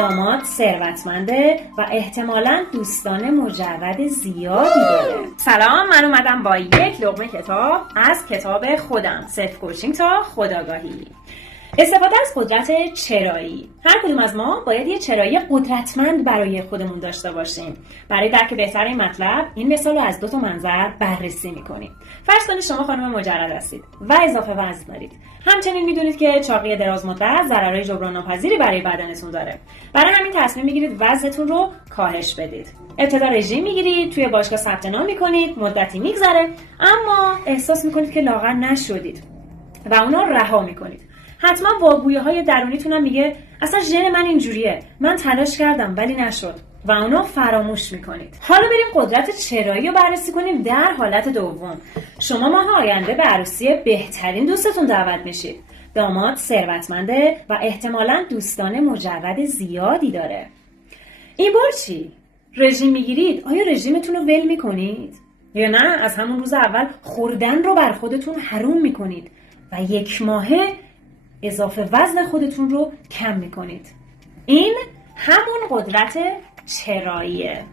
داماد ثروتمنده و احتمالاً دوستان مجرد زیادی داره. سلام، من اومدم با یک لقمه کتاب از کتاب خودم، سلف کوچینگ تا خودآگاهی. استفاده از قدرت چرایی. هر کدوم از ما باید یه چرایی قدرتمند برای خودمون داشته باشیم. برای درک بهتر این مطلب، این مثال رو از 2 منظر بررسی می‌کنیم. فرض کنید شما خانم مجرد هستید و اضافه وزن دارید. همچنین می‌دونید که چاقی دراز مدت ضررهای جبران ناپذیری برای بدنتون داره. برای همین تصمیم می‌گیرید وزنتون رو کاهش بدید. ابتدا رژیم می‌گیرید، توی باشگاه ثبت نام می‌کنید، مدتی می‌گذره، اما احساس می‌کنید که لاغر نشدید و اونا رها می‌کنید. حتما واگویی‌های درونیتون هم میگه اصلا ژن من اینجوریه، من تلاش کردم ولی نشد و اونا فراموش میکنید. حالا بریم قدرت چرایی رو بررسی کنیم. در حالت دوم، شما ماه آینده به عروسی بهترین دوستتون دعوت میشید. داماد ثروتمنده و احتمالاً دوستان مجرد زیادی داره. این بار چی؟ رژیم میگیرید؟ آیا رژیمتون رو ول میکنید؟ یا نه از همون روز اول خوردن رو بر خودتون حروم میکنید و 1 ماهه اضافه وزن خودتون رو کم میکنید؟ این همون قدرت چراییه.